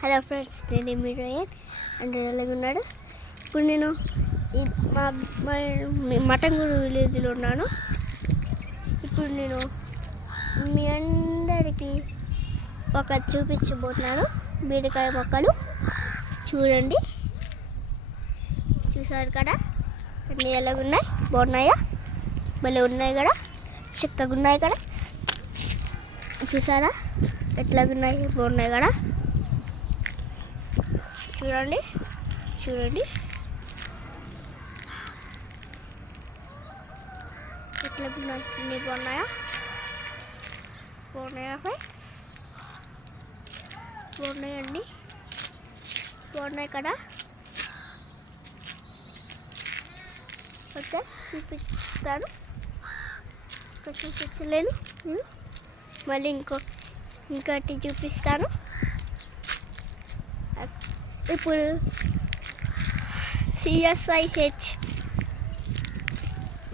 Hello friends, నేను మీ రోయన్ అంటే ఎలాగున్నాడు. ఇప్పుడు నేను మా మటంగూరు విలేజ్లో ఉన్నాను. ఇప్పుడు నేను మీ అందరికీ ఒక చూపించబోతున్నాను. బీరకాయ మొక్కలు చూడండి. చూసారు కదా అన్నీ ఎలాగున్నాయి, బాగున్నాయా? భలే ఉన్నాయి కదా, చక్కగా ఉన్నాయి కదా. చూసారా ఎట్లాగున్నాయి, బాగున్నాయి కదా. చూడండి చూడండి ఎట్లాగున్నాయి, అన్నీ బాగున్నాయా? బాగున్నాయా ఫ్రెండ్స్? బాగున్నాయండి, బాగున్నాయి కదా. ఓకే, చూపిస్తాను. చూపించలేను, మళ్ళీ ఇంకోటి చూపిస్తాను. ఇప్పుడు CSIH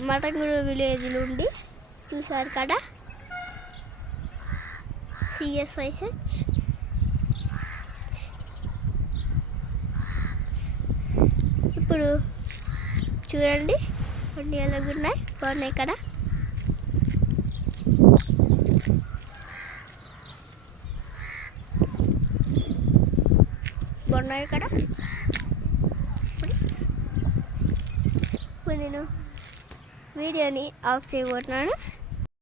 మటంగూరు విలేజ్ నుండి చూసారు కదా. CSIH ఇప్పుడు చూడండి అన్నీ ఎలాగున్నాయి, బాగున్నాయి కదా. బాగున్నాయి కదా. ఇప్పుడు నేను వీడియోని ఆఫ్ చేయబోతున్నాను.